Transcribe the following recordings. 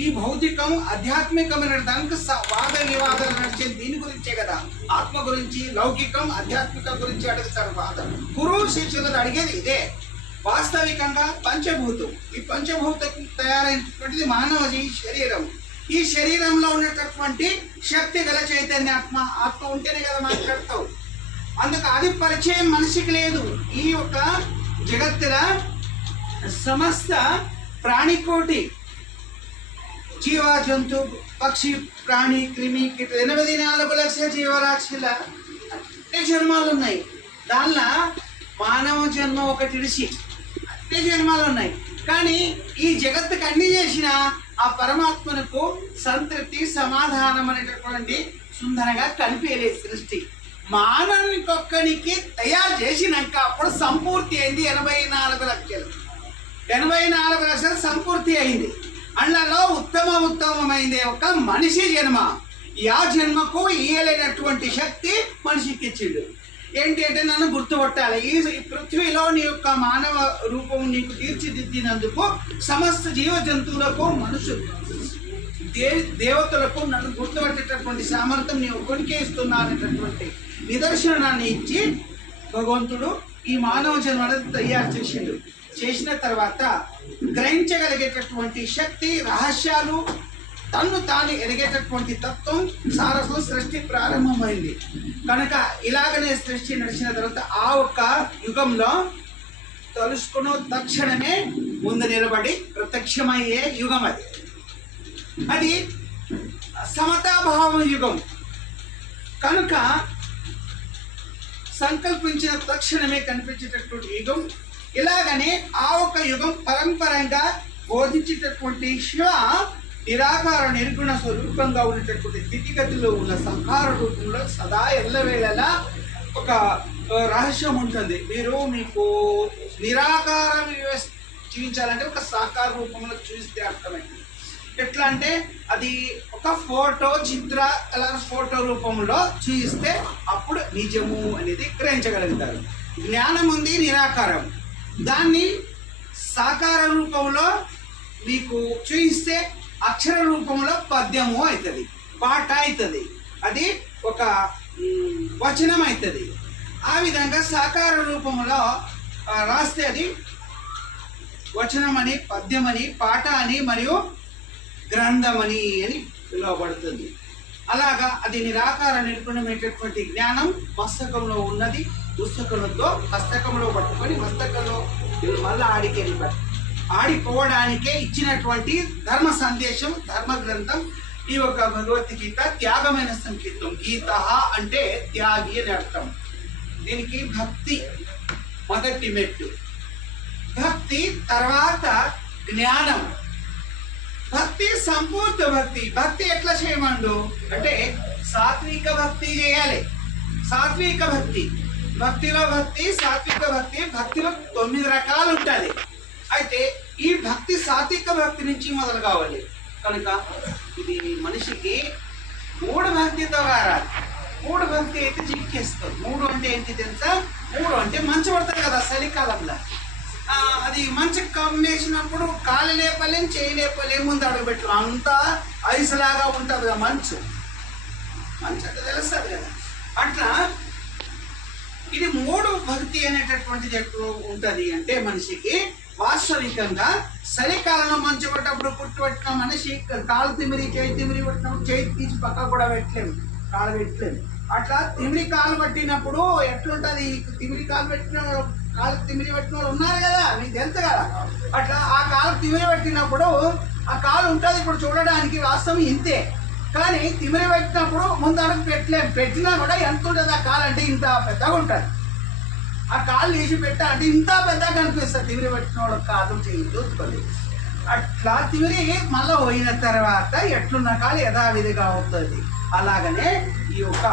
ఈ భౌతికం ఆధ్యాత్మికమైన దానికి వాద వివాదాలు నడిచేది దీని గురించే కదా. ఆత్మ గురించి, లౌకికం ఆధ్యాత్మిక గురించి అడుగుతారు వాదం. గురువు శిష్యులను అడిగేది ఇదే. వాస్తవికంగా పంచభూతం, ఈ పంచభూతం తయారైనటువంటిది మానవ శరీరం. ఈ శరీరంలో ఉన్నటువంటి శక్తి గల చైతన్యాత్మ, ఆత్మ ఉంటేనే కదా మాట్లాడతావు. అందుకు అది పరిచయం మనిషికి లేదు. ఈ యొక్క జగత్తుల సమస్త ప్రాణికోటి, జీవ జంతు పక్షి ప్రాణి క్రిమి కీట 84 లక్షల జీవరాశుల అన్ని జన్మాలు ఉన్నాయి. దానిలో మానవ జన్మ ఒకటి ఇడిసి అన్ని జన్మాలు ఉన్నాయి. కానీ ఈ జగత్తుకు అన్ని చేసిన ఆ పరమాత్మకు సంతృప్తి సమాధానం అనేటటువంటి సుందరంగా కనిపించలేదు సృష్టి. మానవునికొక్కనికి తయారు చేసినాక అప్పుడు సంపూర్తి అయింది 84 లక్షలు. 84 లక్షలు సంపూర్తి అయింది. అందులో ఉత్తమమైంది ఒక మనిషి జన్మ. ఆ జన్మకు ఇయ్యలేనటువంటి శక్తి మనిషికి ఇచ్చిండు. ఏంటి అంటే నన్ను గుర్తుపట్టాలి. ఈ పృథ్వీలో నీ యొక్క మానవ రూపం నీకు తీర్చిదిద్దినందుకు సమస్త జీవ జంతువులకు, మనుషులు, దేవతలకు నన్ను గుర్తుపట్టేటటువంటి సామర్థ్యం నీ ఒక్కడికే ఇస్తున్నాననేటటువంటి నిదర్శనాన్ని ఇచ్చి భగవంతుడు ఈ మానవ జన్మను తయారు చేసిండు. చేసిన తర్వాత గ్రహించగలిగేటటువంటి శక్తి, రహస్యాలు, తన్ను తాను ఎదిగేటటువంటి తత్వం సారస్సు సృష్టి ప్రారంభమైంది. కనుక ఇలాగనే సృష్టి నడిచిన తర్వాత ఆ ఒక్క యుగంలో తలుసుకున్న తక్షణమే ముందు నిలబడి ప్రత్యక్షమయ్యే యుగం అది. అది సమతాభావం యుగం. కనుక సంకల్పించిన తక్షణమే కనిపించేటటువంటి యుగం. ఇలాగనే ఆ ఒక్క యుగం పరంపరంగా బోధించేటటువంటి శివ నిరాకార నిర్గుణ స్వరూపంగా ఉన్నటువంటి స్థితిగతిలో ఉన్న సంహార రూపంలో సదా ఎల్లవేళలా ఒక రహస్యం ఉంటుంది. మీకు నిరాకారం చూపించాలంటే ఒక సాకార రూపంలో చూస్తే అర్థమైంది. ఎట్లా అంటే అది ఒక ఫోటో, చిత్ర కలర్ ఫోటో రూపంలో చూపిస్తే అప్పుడు నిజము అనేది గ్రహించగలుగుతారు. జ్ఞానం ఉంది నిరాకారం, దాన్ని సాకార రూపంలో మీకు చూపిస్తే అక్షర రూపంలో పద్యము అవుతుంది, పాట అవుతుంది, అది ఒక వచనం అవుతుంది. ఆ విధంగా సాకార రూపంలో రాస్తే అది వచనమని, పద్యమని, పాట అని మరియు గ్రంథమని అని పిలువబడుతుంది. అలాగా అది నిరాకార నిర్గుణమైనటువంటి జ్ఞానం మస్తకంలో ఉన్నది. పుస్తకంతో హస్తకంలో పట్టుకొని మస్తకంలో మళ్ళీ ఆడిపోవడానికే ఇచ్చినటువంటి ధర్మ సందేశం, ధర్మ గ్రంథం ఈ యొక్క భగవద్గీత. త్యాగమైన సంకేతం. గీత అంటే త్యాగి అని అర్థం. దీనికి భక్తి మొదటి మెట్టు. భక్తి తర్వాత జ్ఞానం. భక్తి సంపూర్ణ భక్తి. భక్తి ఎట్లా చేయమండు అంటే సాత్విక భక్తి చేయాలి. సాత్విక భక్తి, భక్తిలో భక్తి, సాత్విక భక్తి. భక్తిలో 9 రకాలు ఉంటుంది. అయితే ఈ భక్తి సాత్విక భక్తి నుంచి మొదలు కావాలి. కనుక ఇది మనిషికి 3 భక్తితో కారాలి. 3 భక్తి అయితే చిక్కేస్తుంది. 3 అంటే ఏంటి తెలుసా? 3 అంటే మంచు పడుతుంది కదా చలికాలంలో. అది మంచి కమ్మేసినప్పుడు కాలు లేపలేం, చేయి లేపలేం, ముందు అడుగు పెట్టలేం. అంతా ఐసులాగా ఉంటుంది కదా మంచు. మంచు అంటే తెలుస్తుంది కదా. అట్లా ఇది 3 భక్తి అనేటటువంటిది ఎప్పుడు ఉంటుంది అంటే మనిషికి వాస్తవికంగా చలికాలంలో మంచు పడ్డప్పుడు పుట్టుబట్టిన మనిషి కాలు తిమిరి, చేయి తిమిరి పట్టినప్పుడు చేయి తీసి పక్క కూడా పెట్టలేము, కాలు పెట్టలేము. అట్లా తిమిరి కాలు పట్టినప్పుడు ఎట్లుంటుంది? తిమిరి కాలు పెట్టిన కాలు తిమిరి పెట్టిన వాళ్ళు ఉన్నారు కదా, మీకు తెలుసు కదా. అట్లా ఆ కాలు తిమిరి పెట్టినప్పుడు ఆ కాలు ఉంటుంది. ఇప్పుడు చూడడానికి వాస్తవం ఇంతే. కానీ తిమిరి పెట్టినప్పుడు ముందు అడుగు పెట్టలేము. పెట్టినా కూడా ఎంత ఉంటుంది ఆ కాలు అంటే ఇంత పెద్దగా ఉంటుంది. ఆ కాలు తీసి పెట్టాలంటే ఇంత పెద్దగా కనిపిస్తుంది. తిమిరి పెట్టిన వాళ్ళకి కాదు చేయి చూసుకొని. అట్లా తిమిరి మళ్ళీ పోయిన తర్వాత ఎట్లున్న కాలు యథావిధిగా అవుతుంది. అలాగనే ఈ యొక్క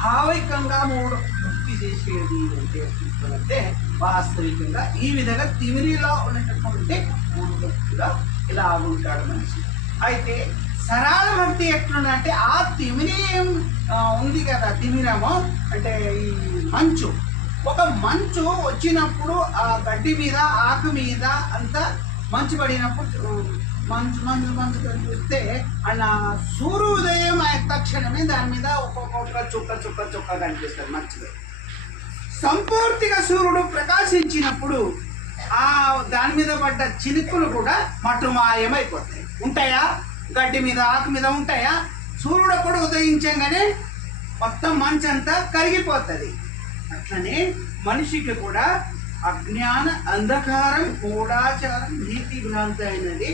భావికంగా 3 భక్తి చేసేది అంటే వాస్తవికంగా ఈ విధంగా తిమిరిలో ఉన్నటువంటి 3 భక్తిలో ఇలా ఉంటాడు మనిషి. అయితే సరళ భక్తి ఎట్లుందంటే ఆ తిమిరి ఉంది కదా, తిమిరము అంటే ఈ మంచు. ఒక మంచు వచ్చినప్పుడు ఆ గడ్డి మీద, ఆకు మీద అంతా మంచు పడినప్పుడు మంచు మంచు మంచు కనిపిస్తే అలా సూర్యోదయం తక్షణమే దాని మీద ఒక్కొక్క చుక్క చుక్క చుక్క కనిపిస్తుంది మంచిగా. సంపూర్తిగా సూర్యుడు ప్రకాశించినప్పుడు ఆ దాని మీద పడ్డ చినుకులు కూడా మటుమాయమైపోతాయి. ఉంటాయా? గడ్డి మీద ఆకు మీద ఉంటాయా? సూర్యుడు కూడా ఉదయించగానే మొత్తం మంచంతా కరిగిపోతుంది. అట్లనే మనిషికి కూడా అజ్ఞాన అంధకారం మూఢాచారం నీతి భ్రాంతి అయినది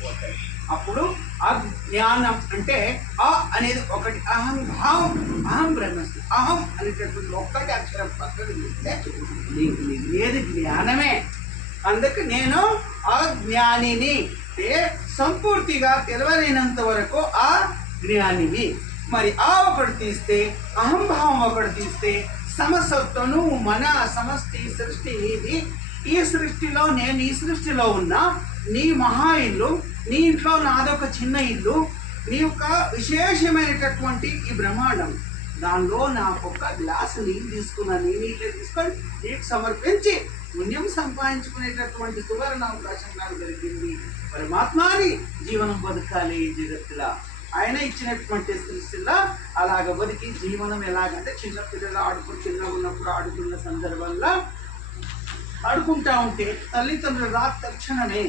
పోతాయి. అప్పుడు అజ్ఞానం అంటే అ అనేది ఒకటి, అహం భావం, అహం బ్రహ్మస్తి, అహం అనేటటువంటి ఒక్కటి అక్షరం పక్కన చూస్తే నీకు లేదు జ్ఞానమే. అందుకు నేను అజ్ఞానిని అంటే సంపూర్తిగా తెలవలేనంత వరకు ఆ జ్ఞానిని. మరి ఆ ఒకటి తీస్తే అహంభావం ఒకటి తీస్తే సమసత్వను మన సమష్టి సృష్టి ఇది. ఈ సృష్టిలో నేను ఈ సృష్టిలో ఉన్నా, నీ మహా ఇల్లు, నీ ఇంట్లో నాదొక చిన్న ఇల్లు, నీ యొక్క విశేషమైనటువంటి ఈ బ్రహ్మాండం, దానిలో నాకు ఒక గ్లాసు నీళ్ళు తీసుకున్నా, నీ నీళ్ళు తీసుకొని నీకు సమర్పించి పుణ్యం సంపాదించుకునేటటువంటి సువర్ణ అవకాశం నాకు దొరికింది. పరమాత్మాని జీవనం బతకాలి ఈ జగత్తులో. ఆయన ఇచ్చినటువంటి సృష్టిలో అలాగ బతికి జీవనం ఎలాగంటే చిన్నపిల్లలు చిన్నగా ఉన్నప్పుడు ఆడుకున్న సందర్భంలో ఆడుకుంటా ఉంటే తల్లిదండ్రులు రాత్రి తక్షణమే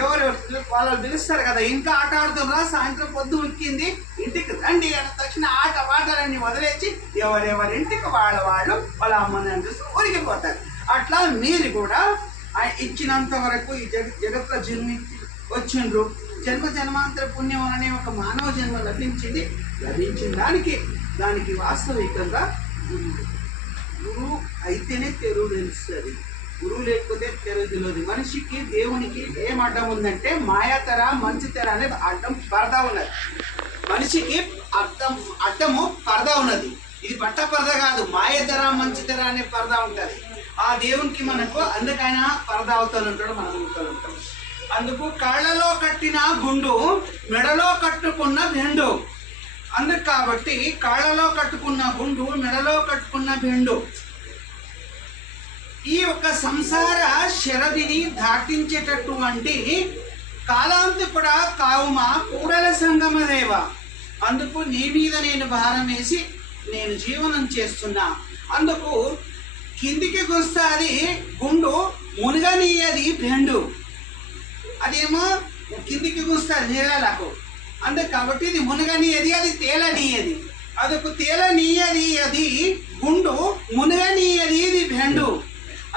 ఎవరెవరు వాళ్ళు పిలుస్తారు కదా, ఇంకా ఆట ఆడుతున్నా, సాయంత్రం పొద్దు ఉక్కింది ఇంటికి రండి అని తక్షణ ఆట పాటలన్నీ వదిలేసి ఎవరెవరింటికి వాళ్ళ అమ్మని చూసి ఊరికిపోతారు. అట్లా మీరు కూడా ఇచ్చినంత వరకు ఈ జగత్తులో జన్మించి వచ్చిండ్రు. జన్మాంతర పుణ్యం అనే ఒక మానవ జన్మ లభించిన దానికి వాస్తవికంగా గురువు అయితేనే తెరువు తెలుస్తుంది. గురువు లేకపోతే తెరువు తెలియదు. మనిషికి దేవునికి ఏం అడ్డం ఉందంటే మాయాతెర మంచితెర అనే అడ్డం పరదా ఉన్నది. మనిషికి అడ్డము పరదా ఉన్నది. ఇది బట్ట పరద కాదు, మాయతెర మంచితెర అనే పరదా ఉంటుంది. ఆ దేవునికి మనకు అందుకైనా పరదా అవతలు ఉంటాడు, మనం అవతలు ఉంటాం. అందుకు కాళ్ళలో కట్టిన గుండు మెడలో కట్టుకున్న బెండు. అందుకు కాబట్టి కాళ్ళలో కట్టుకున్న గుండు మెడలో కట్టుకున్న బెండు ఈ యొక్క సంసార శరదిని దాటించేటటువంటి కాలాంతకుడ కావుమ కూడల సంగమదేవ. అందుకు నీ మీద నేను భారం వేసి నేను జీవనం చేస్తున్నా. అందుకు కిందికి వస్తుంది గుండు, మునగనీయది బెండు. అదేమో కిందికి గుస్తుంది నీళ్ళకు. అందుకు కాబట్టి ఇది మునగనీయది, అది తేలనీయది. అదొక తేలనీయది అది గుండు, మునగనీయది ఇది బెండు.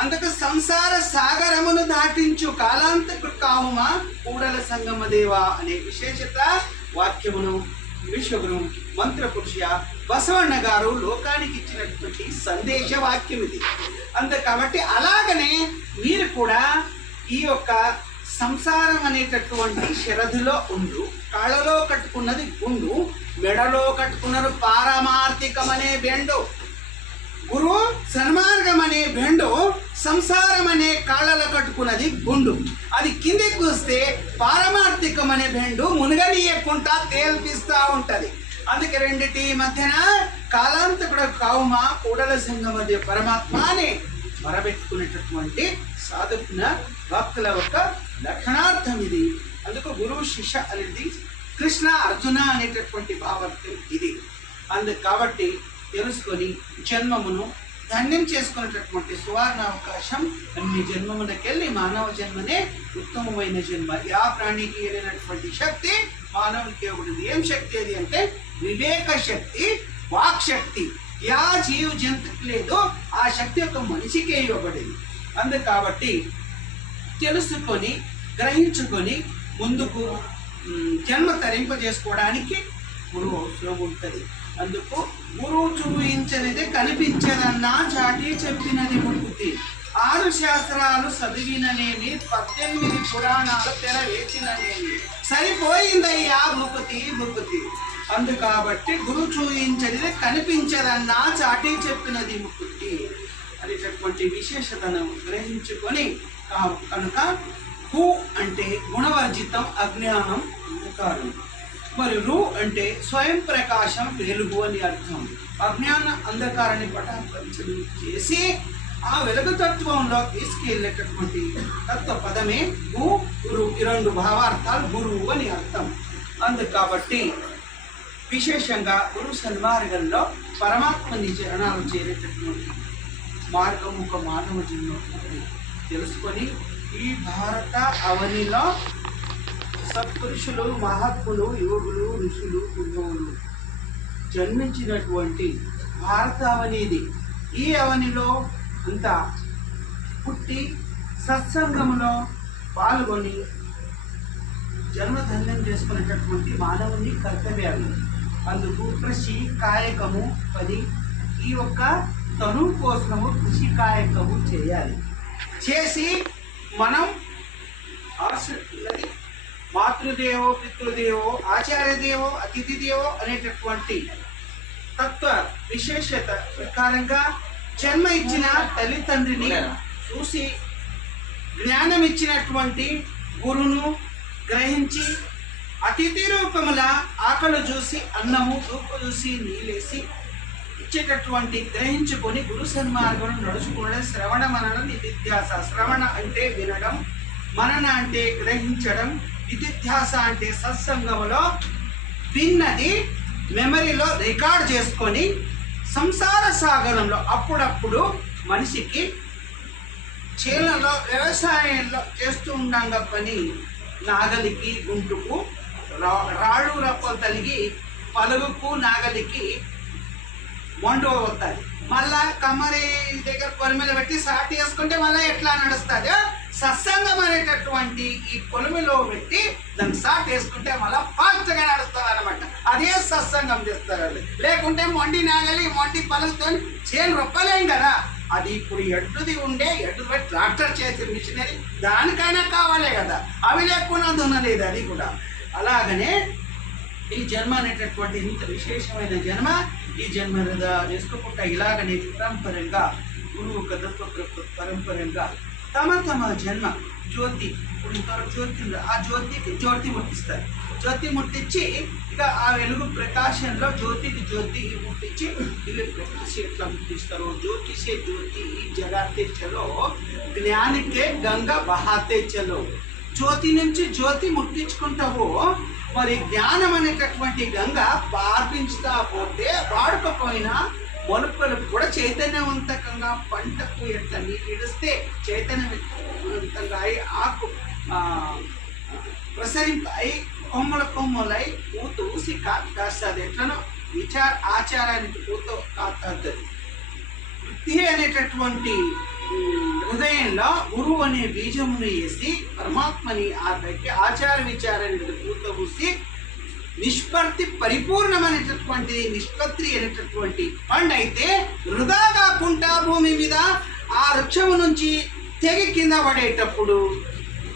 అందుకు సంసార సాగరమును దాటించు కాలాంతకుడు కావుమా కూడల సంగమ దేవా అనే విశేషత వాక్యమును విశ్వగురు మంత్రపురుష బసవಣ್ణ గారు లోకానికి ఇచ్చినటువంటి సందేశ వాక్యం ఇది. అందుకు కాబట్టి అలాగనే మీరు కూడా ఈ యొక్క సంసారం అనేటటువంటి శరధిలో ఉండు. కాళ్ళలో కట్టుకున్నది గుండు, మెడలో కట్టుకున్నది పారమార్థికం అనే బెండు. గురు సన్మార్గం అనే బెండు, సంసారం అనే కాళ్ళలో కట్టుకున్నది గుండు. అది కిందికి వస్తే పారమార్థికం అనే బెండు మునగనీయకుండా తేల్పిస్తూ ఉంటుంది. అందుకే రెండిటి మధ్యన కాలాంతకుడు కావుమా కూడల సింగ మధ్య పరమాత్మని మరబెట్టుకునేటటువంటి సాధుకున్న భక్తుల యొక్క లక్షణార్థం ఇది. అందుకు గురువు శిష్య అనేది కృష్ణ అర్జున అనేటటువంటి భావార్థం ఇది. అందుకు కాబట్టి తెలుసుకొని జన్మమును ధన్యం చేసుకునేటటువంటి సువర్ణ అవకాశం అన్ని జన్మమునకెళ్ళి మానవ జన్మనే ఉత్తమమైన జన్మ. యా ప్రాణికి వెళ్ళినటువంటి శక్తి మానవునికి ఇవ్వబడింది. ఏం శక్తి అది అంటే వివేక శక్తి, వాక్ శక్తి. యా జీవ జంతువుకి లేదు ఆ శక్తి యొక్క మనిషికే ఇవ్వబడింది. అందుకు కాబట్టి తెలుసుకొని గ్రహించుకొని ముందుకు జన్మ తరింపజేసుకోవడానికి గురువు అవసరం ఉంటుంది. అందుకు గురువు చూపించనిది కనిపించదన్నా చాటి చెప్పినది ముక్తి. 6 శాస్త్రాలు చదివిననేమి 18 పురాణాలు తెరవేసిననేమి సరిపోయిందయ్యా భుక్తి. అందుకు కాబట్టి గురువు చూపించనిది కనిపించదన్నా చాటి చెప్పినది ముక్తి అనేటటువంటి విశేషతను గ్రహించుకొని కనుక హు అంటే గుణవర్జితం, అజ్ఞానం, అంధకారం. మరి రు అంటే స్వయం ప్రకాశం, వెలుగు అని అర్థం. అజ్ఞాన అంధకారాన్ని పటాపంచలు చేసి ఆ వెలుగు తత్వంలో తీసుకెళ్ళేటటువంటి తత్వ పదమే గురు. ఈ రెండు భావార్థాలు గురువు అని అర్థం. కాబట్టి విశేషంగా గురు సన్మార్గంలో పరమాత్మని చరణాలు చేరేటటువంటి మార్గం ఒక మానవ జన్మ తెలుసుకొని ఈ భారత అవనిలో సత్పురుషులు, మహాత్ములు, యోగులు, ఋషులు, గురువులు జన్మించినటువంటి భారత అవనిది. ఈ అవనిలో అంతా పుట్టి సత్సంగములో పాల్గొని జన్మధన్యం చేసుకునేటటువంటి మానవుని కర్తవ్యాలు. అందుకు కృషి కాయకము పని. ఈ యొక్క తను కోసము కృషి కాయకము చేయాలి. చేసి మనం మాతృదేవో పితృదేవో ఆచార్యదేవో అతిథిదేవో అనేటటువంటి తత్వ విశేషత ప్రకారంగా జన్మ ఇచ్చిన తల్లిదండ్రిని చూసి జ్ఞానం ఇచ్చినటువంటి గురువును గ్రహించి అతిథి రూపముల ఆకలి చూసి అన్నము, రూపు చూసి నీళ్ళేసి ఇచ్చేటటువంటి గ్రహించుకొని గురు సన్మార్గం నడుచుకోవడం శ్రవణ మనన నిధిధ్యాస. శ్రవణ అంటే వినడం, మనన అంటే గ్రహించడం, నిధిధ్యాస అంటే సత్సంగంలో విన్నది మెమరీలో రికార్డ్ చేసుకొని సంసార సాగరంలో అప్పుడప్పుడు మనిషికి చేలలో వ్యవసాయంలో చేస్తూ ఉండంగా పని నాగలికి గుంటుకు రాళ్ళు రప్పలు తలిగి పలుగుకు నాగలికి మొండు అవుతుంది. మళ్ళా కమ్మరి దగ్గర కొలిమిలో పెట్టి సాటి వేసుకుంటే మళ్ళీ ఎట్లా నడుస్తుంది? సత్సంగం అనేటటువంటి ఈ కొలిమిలో పెట్టి దాన్ని సాటి వేసుకుంటే మళ్ళీ ఫాస్ట్గా నడుస్తుంది అనమాట. అదే సత్సంగం చేస్తారు. లేకుంటే మొండి నాగలి మొండి పలుగుతో చేను రొప్పలేం కదా. అది ఇప్పుడు ఎడ్డుది ఉండే ఎడ్డు పెట్టి ట్రాక్టర్ చేసే మిషనరీ దానికైనా కావాలే కదా. అవి లేకుండా దున్నలేదు అది కూడా. అలాగనే ఈ జన్మ అనేటటువంటి ఇంత విశేషమైన జన్మ, ఈ జన్మ చేసుకోకుండా ఇలాగనే పరంపరంగా గురువు కథత్వ పరంపరంగా తమ తమ జన్మ జ్యోతి, ఇప్పుడు ఇంతవరకు జ్యోతి ఆ జ్యోతికి జ్యోతి ముట్టిస్తారు. జ్యోతి ముట్టించి ఇక ఆ వెలుగు ప్రకాశంలో జ్యోతికి జ్యోతి ముట్టించి ఇది ప్రకాశ ఎట్లా ముట్టిస్తారు? జ్యోతి సే జ్యోతి జగాతే చలో, జ్ఞానికే గంగ బహాతే చలో. జ్యోతి నుంచి జ్యోతి ముట్టించుకుంటావో మరి జ్ఞానం అనేటటువంటి గంగ పార్పించుతా పోతే వాడుకపోయినా మొలుపులకు కూడా చైతన్యవంతకంగా పంటకు ఎట్లా నీరు ఇడిస్తే చైతన్యవంతంగా అయి ఆకు ప్రసరింపై కొమ్మలై పూత ఊసి కాస్తుంది. ఎట్లనో ఆచారానికి పూత కాస్తుంది. వృత్తి అనేటటువంటి హృదయంలో గురువు అనే బీజమును వేసి పరమాత్మని ఆ దగ్గర ఆచార విచారానికి పూత ఊసి నిష్పత్తి పరిపూర్ణమైనటువంటి నిష్పత్తి అనేటటువంటి పండు అయితే వృధా కాకుండా భూమి మీద ఆ వృక్షము నుంచి తెగి కింద పడేటప్పుడు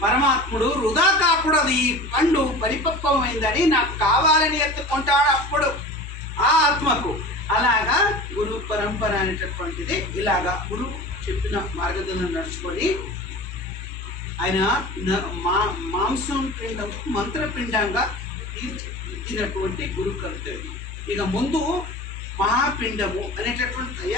పరమాత్ముడు వృధా కాకూడదు, ఈ పండు పరిపక్వమైందని నాకు కావాలని ఎత్తుకుంటాడు అప్పుడు ఆ ఆత్మకు. అలాగా గురు పరంపర అనేటటువంటిది ఇలాగా గురువు చెప్పిన మార్గదర్శనం నడుచుకొని ఆయన మాంసం పిండం మంత్రపిండంగా తీర్చిదిద్దినటువంటి గురు కర్తవ్యం. ఇక ముందు మహాపిండము అనేటటువంటి